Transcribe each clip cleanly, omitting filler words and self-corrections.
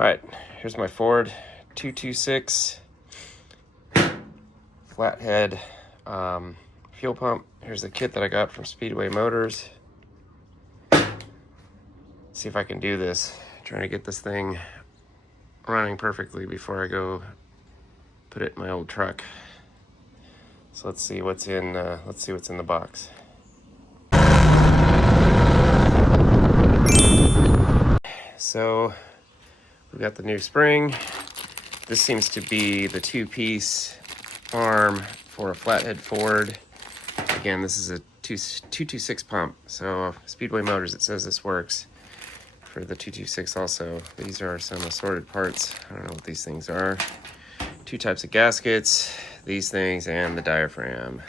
All right, here's my Ford 226 flathead fuel pump. Here's the kit that I got from Speedway Motors. See if I can do this. I'm trying to get this thing running perfectly before I go put it in my old truck. So let's see what's in the box. So we've got the new spring. This seems to be the two-piece arm for a flathead Ford. Again, this is a 226 pump. So Speedway Motors, it says this works for the 226 also. These are some assorted parts. I don't know what these things are. Two types of gaskets, these things, and the diaphragm.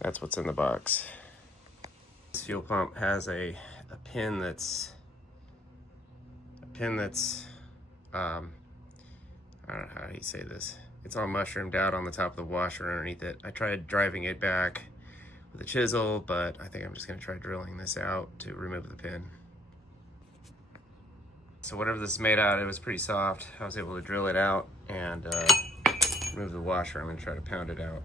That's what's in the box. This fuel pump has a pin that's I don't know how you say this. It's all mushroomed out on the top of the washer underneath it. I tried driving it back with a chisel, but I think I'm just gonna try drilling this out to remove the pin. So whatever this is made out, it was pretty soft. I was able to drill it out and remove the washer. I'm gonna try to pound it out.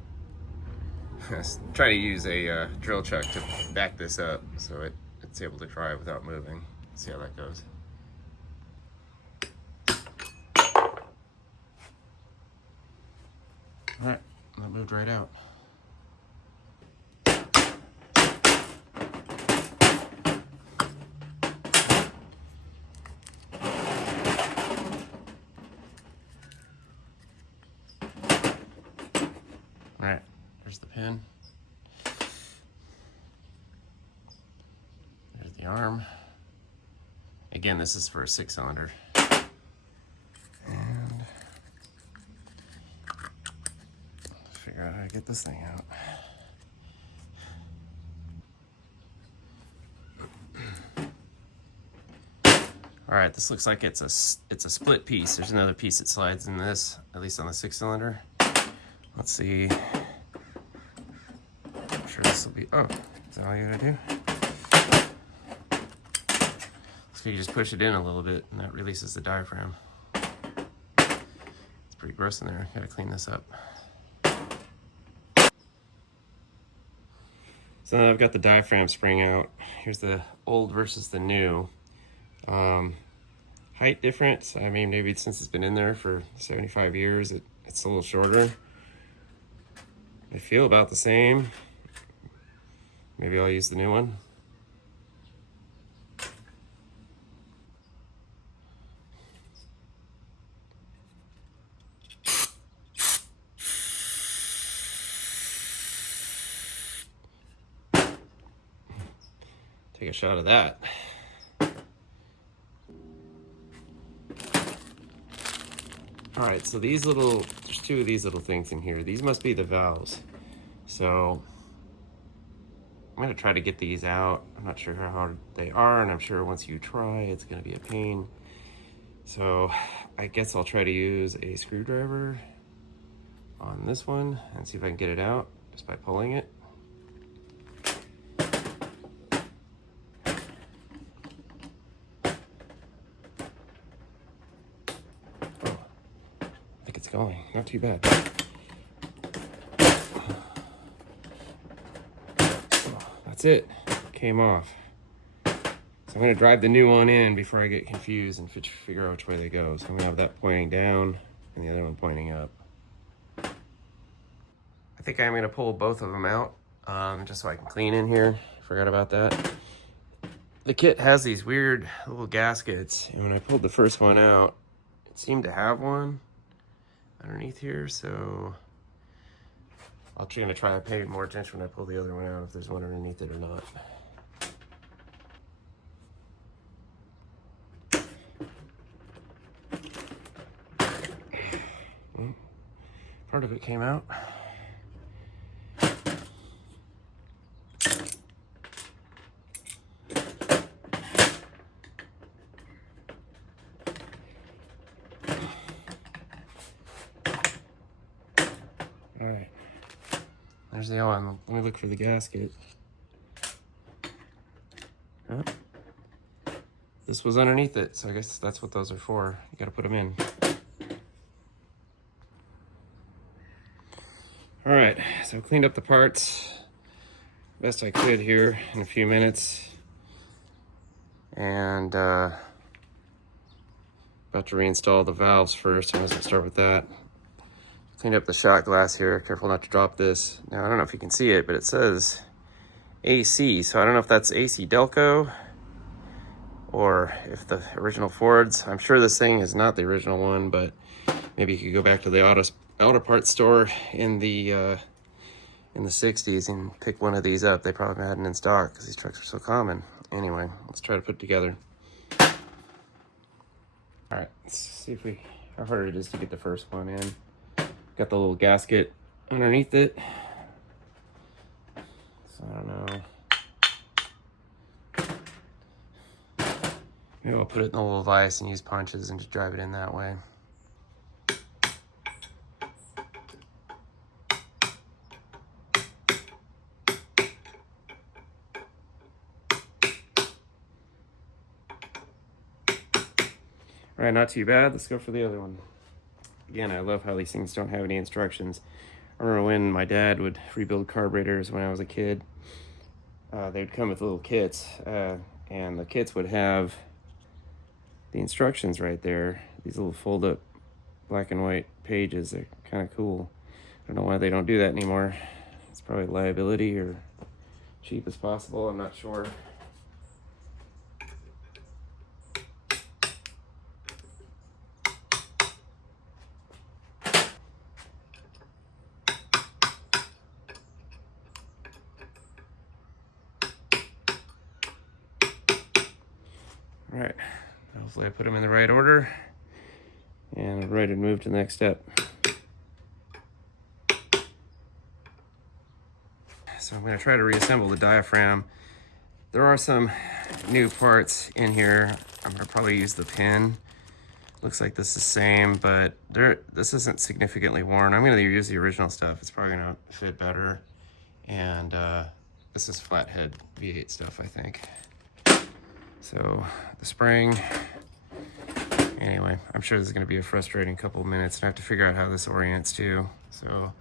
Try to use a drill chuck to back this up so it's able to drive without moving. Let's see how that goes. All right, that moved right out. All right, there's the pin. There's the arm. Again, this is for a 6-cylinder. And let's figure out how to get this thing out. All right, this looks like it's a split piece. There's another piece that slides in this, at least on the 6-cylinder. Let's see. I'm sure this will be, oh, is that all you gotta do? So you just push it in a little bit and that releases the diaphragm. It's pretty gross in there. Gotta clean this up. So now I've got the diaphragm spring out. Here's the old versus the new. Height difference, I mean, maybe since it's been in there for 75 years, it's a little shorter. They feel about the same. Maybe I'll use the new one. Take a shot of that. All right, so there's two of these little things in here. These must be the valves. So I'm gonna try to get these out. I'm not sure how hard they are, and I'm sure once you try, it's gonna be a pain. So I guess I'll try to use a screwdriver on this one and see if I can get it out just by pulling it. It's going, not too bad. That's it, came off. So I'm gonna drive the new one in before I get confused and figure out which way they go. So I'm gonna have that pointing down and the other one pointing up. I think I'm gonna pull both of them out just so I can clean in here. Forgot about that. The kit has these weird little gaskets, and when I pulled the first one out, it seemed to have one underneath here, so I'm gonna try to pay more attention when I pull the other one out if there's one underneath it or not. Part of it came out. All right, there's the other one. Let me look for the gasket. Huh? This this was underneath it, so I guess that's what those are for. You gotta put them in. All right, so I cleaned up the parts best I could here in a few minutes. And about to reinstall the valves first. I must start with that. Cleaned up the shot glass here. Careful not to drop this. Now, I don't know if you can see it, but it says AC. So I don't know if that's AC Delco or if the original Fords. I'm sure this thing is not the original one, but maybe you could go back to the auto parts store in the 60s and pick one of these up. They probably had it in stock because these trucks are so common. Anyway, let's try to put it together. All right, let's see how hard it is to get the first one in. Got the little gasket underneath it. So I don't know. Maybe I'll put it in a little vise and use punches and just drive it in that way. All right, not too bad. Let's go for the other one. Again, I love how these things don't have any instructions. I remember when my dad would rebuild carburetors when I was a kid. They'd come with little kits, and the kits would have the instructions right there. These little fold-up black and white pages. They're kind of cool. I don't know why they don't do that anymore. It's probably liability or cheap as possible. I'm not sure. All right, hopefully I put them in the right order and I'm ready to move to the next step. So I'm going to try to reassemble the diaphragm. There are some new parts in here. I'm going to probably use the pin. Looks like this is the same, but this isn't significantly worn. I'm going to use the original stuff. It's probably going to fit better. And this is flathead V8 stuff, I think. So the spring, anyway, I'm sure this is going to be a frustrating couple of minutes and I have to figure out how this orients too. So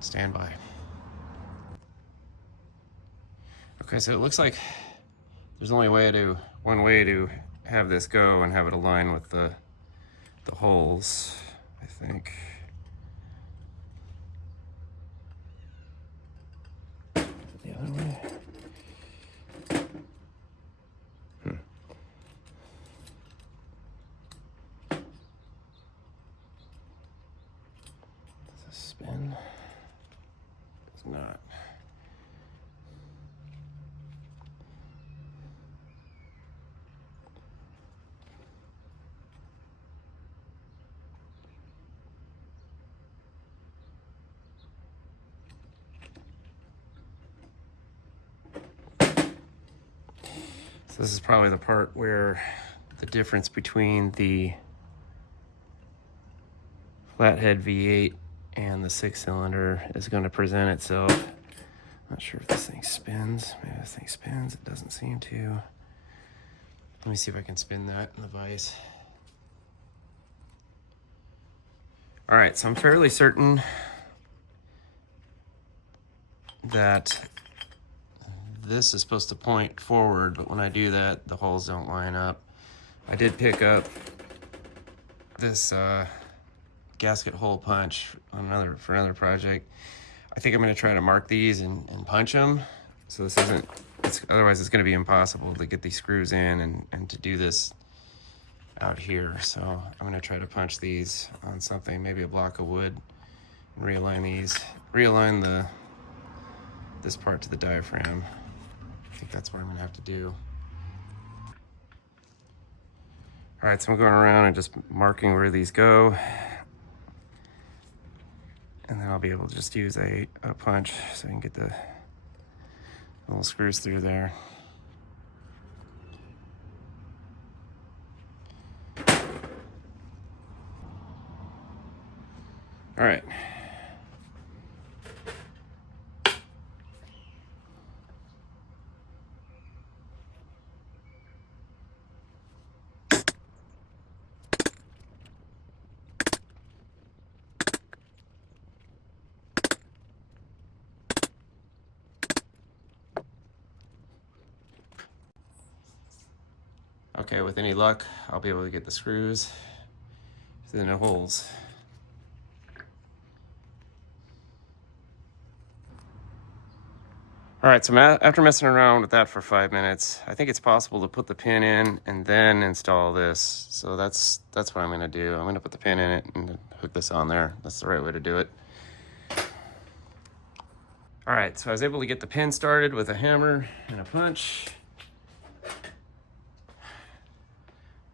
stand by. Okay, so it looks like there's only one way to have this go and have it align with the holes, I think. The other way. Spin. It's not. So this is probably the part where the difference between the flathead V8 and the 6-cylinder is going to present itself. Not sure if this thing spins. Maybe this thing spins. It doesn't seem to. Let me see if I can spin that in the vise. All right, so I'm fairly certain that this is supposed to point forward, but when I do that, the holes don't line up. I did pick up this gasket hole punch on for another project. I think I'm going to try to mark these and punch them. So this isn't, otherwise it's going to be impossible to get these screws in and to do this out here. So I'm going to try to punch these on something, maybe a block of wood, and realign this part to the diaphragm. I think that's what I'm going to have to do. All right, so I'm going around and just marking where these go. And then I'll be able to just use a punch so I can get the little screws through there. All right. Okay, with any luck, I'll be able to get the screws through the new holes. All right, so after messing around with that for 5 minutes, I think it's possible to put the pin in and then install this. So that's what I'm gonna do. I'm gonna put the pin in it and hook this on there. That's the right way to do it. All right, so I was able to get the pin started with a hammer and a punch.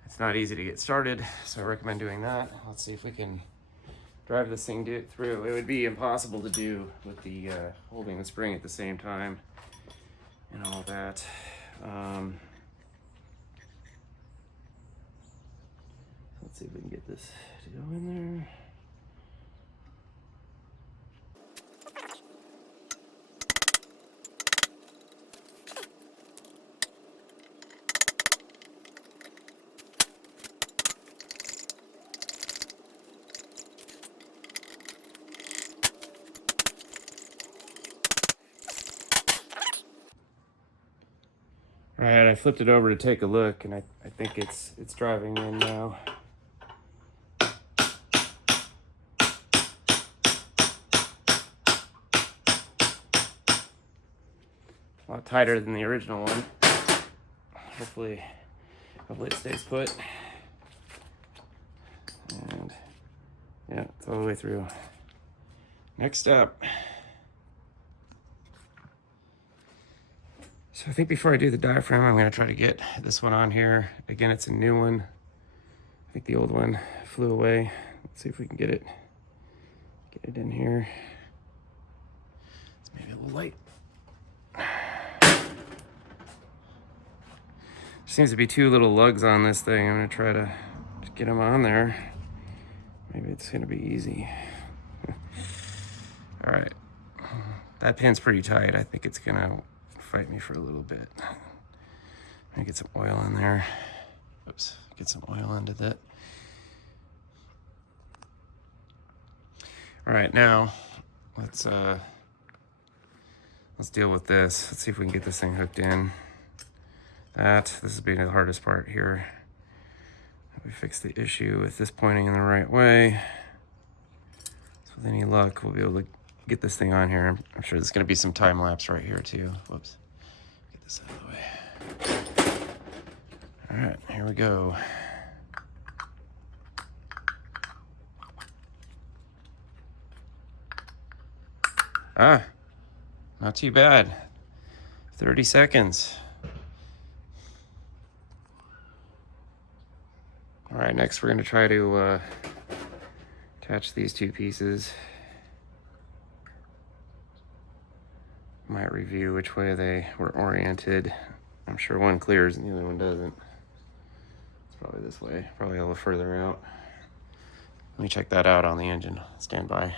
It's not easy to get started, so I recommend doing that. Let's see if we can drive this thing through. It would be impossible to do with the holding the spring at the same time and all that. Let's see if we can get this to go in there. All right, I flipped it over to take a look, and I think it's driving in now. A lot tighter than the original one. Hopefully it stays put. And yeah, it's all the way through. Next up. So I think before I do the diaphragm, I'm gonna try to get this one on here. Again, it's a new one. I think the old one flew away. Let's see if we can get it in here. It's maybe a little light. Seems to be 2 little lugs on this thing. I'm gonna try to get them on there. Maybe it's gonna be easy. All right, that pin's pretty tight. I think it's gonna fight me for a little bit. I'm gonna get some oil in there. Oops, get some oil into that. All right, now let's deal with this. Let's see if we can get this thing hooked in. This is being the hardest part here. We fix the issue with this pointing in the right way. So with any luck, we'll be able to get this thing on here. I'm sure there's gonna be some time lapse right here too. Whoops, get this out of the way. All right, here we go. Not too bad. 30 seconds. All right, next we're gonna try to attach these 2 pieces. Might review which way they were oriented. I'm sure one clears and the other one doesn't. It's probably this way, probably a little further out. Let me check that out on the engine. Stand by.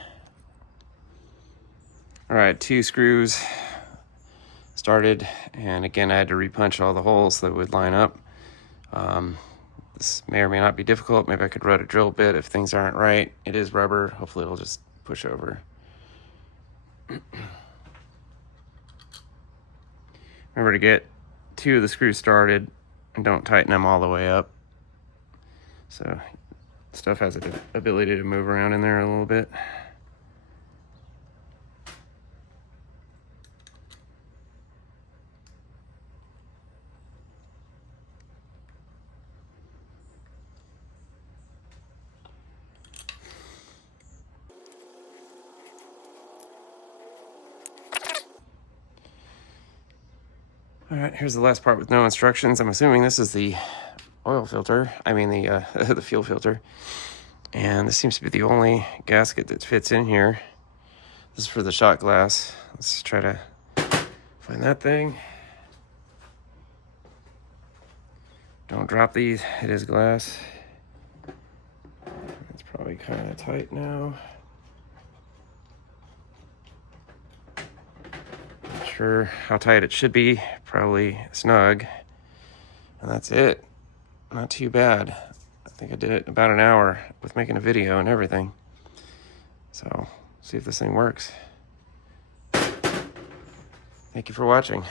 All right, 2 screws started, and again I had to repunch all the holes so that would line up. This may or may not be difficult. Maybe I could run a drill bit if things aren't right. It is rubber. Hopefully it'll just push over. Remember to get 2 of the screws started and don't tighten them all the way up. So stuff has the ability to move around in there a little bit. All right, here's the last part with no instructions. I'm assuming this is the oil filter. I mean the the fuel filter. And this seems to be the only gasket that fits in here. This is for the shot glass. Let's try to find that thing. Don't drop these, it is glass. It's probably kind of tight now. Not sure how tight it should be, probably snug. And that's it. Not too bad. I think I did it in about an hour with making a video and everything. So, see if this thing works. Thank you for watching.